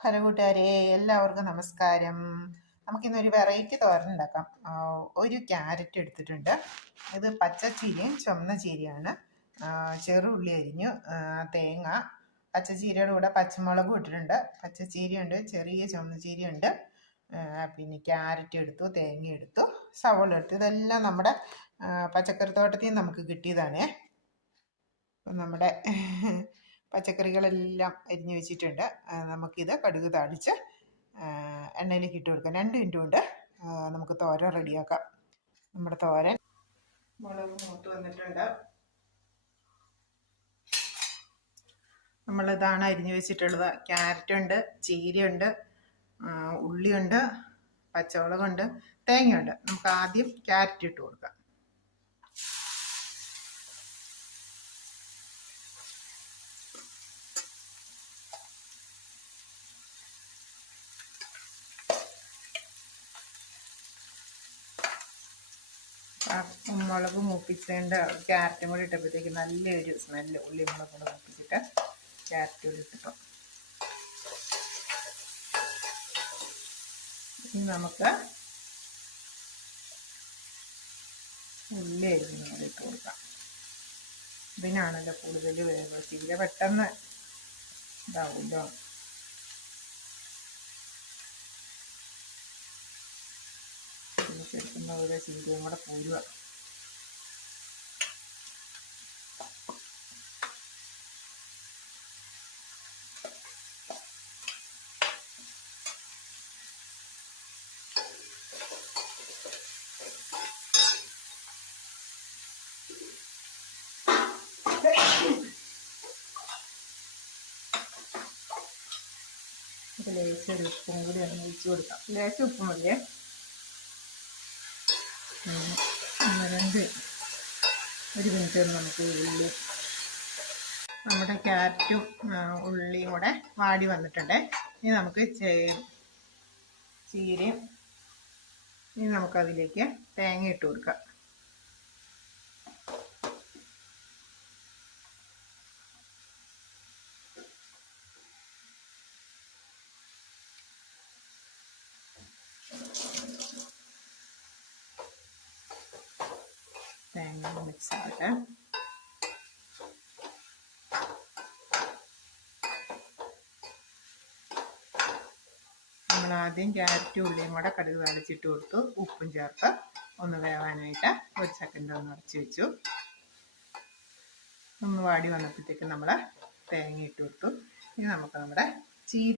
Hello കൂട്ടുകാരെ, എല്ലാവർക്കും നമസ്കാരം. നമുക്കിന്നൊരു വെറൈറ്റി തോരൻ ഉണ്ടാക്കാം. ഒരു ക്യാരറ്റ് എടുത്തിട്ടുണ്ട്. ഇത് പച്ചച്ചീരയും ചുവന്ന ചീരയാണ്. ചെറുള്ളി അരിഞ്ഞു, തേങ്ങ, പച്ചച്ചീരയുടെ കൂടെ പച്ചമുളകും ഇട്ടിട്ടുണ്ട്. പച്ചച്ചീരയുണ്ട്, ചെറിയ ചുവന്ന ചീരയുണ്ട്, പിന്നെ ക്യാരറ്റ് എടുത്തു, തേങ്ങ എടുത്തു, സവോള എടുത്തു. ഇതെല്ലാം നമ്മുടെ പച്ചക്കറി തോട്ടത്തിൽ നിന്ന് നമുക്ക് കിട്ടിയതാണേ. അപ്പം നമ്മുടെ പച്ചക്കറികളെല്ലാം അരിഞ്ഞു വെച്ചിട്ടുണ്ട്. നമുക്കിത് കടുക് താളിച്ച് എണ്ണയിലേക്ക് ഇട്ട് കൊടുക്കാം. 2 മിനിറ്റ് കൊണ്ട് നമുക്ക് തോരൻ റെഡിയാക്കാം. നമ്മുടെ തോരൻ മുളക് മൂത്ത് വന്നിട്ടുണ്ട്. നമ്മളിതാണ് അരിഞ്ഞു വെച്ചിട്ടുള്ളത്. ക്യാരറ്റുണ്ട്, ചീരയുണ്ട്, ഉള്ളിയുണ്ട്, പച്ചമുളകുണ്ട്, തേങ്ങയുണ്ട്. നമുക്ക് ആദ്യം ക്യാരറ്റ് ഇട്ട് കൊടുക്കാം. മുളക് മൂപ്പിച്ചതിൻ്റെ ക്യാരറ്റും കൂടി ഇട്ടപ്പോഴത്തേക്ക് നല്ലൊരു സ്മെല്ല്. ഉള്ളി മുളക് കൂടെ മൂപ്പിച്ചിട്ട് ക്യാരറ്റ് കൂടി ഇട്ടിട്ടു. ഇനി നമുക്ക് ഉള്ളി അരിഞ്ഞ് കൂടി ഇട്ട് കൊടുക്കാം. ഇതിനാണല്ലോ കൂടുതൽ വേവ്. ചീര പെട്ടെന്ന് ഇതാവുമല്ലോ. ചേർക്കുന്ന പോലെ ചീരയും കൂടെ പൂരുക. ലേശം ഉപ്പും കൂടി ഒന്ന് ഒഴിച്ച് കൊടുക്കാം. ലേശം ഉപ്പ് മതിയേ. ഒരു മിനിറ്റ് നമുക്ക് ഉള്ളി, നമ്മുടെ ക്യാരറ്റും ഉള്ളിയും കൂടെ വാടി വന്നിട്ടുണ്ട്. ഇനി നമുക്ക് ചീരയും, ഇനി നമുക്കതിലേക്ക് തേങ്ങ ഇട്ട് കൊടുക്കാം. തേങ്ങ മിക്സ് ആവട്ടെ. നമ്മൾ ആദ്യം ക്യാരറ്റും ഉള്ളിയും കൂടെ കടുക് താളിച്ചിട്ട് കൊടുത്തു. ഉപ്പും ചേർത്ത് ഒന്ന് വേവാനായിട്ട് 1 സെക്കൻഡ് ഒന്ന് അടച്ച് വെച്ചു. ഒന്ന് വാടി വന്നപ്പോഴത്തേക്ക് നമ്മൾ തേങ്ങ ഇട്ട് കൊടുത്തു. ഇനി നമുക്ക് നമ്മുടെ ചീര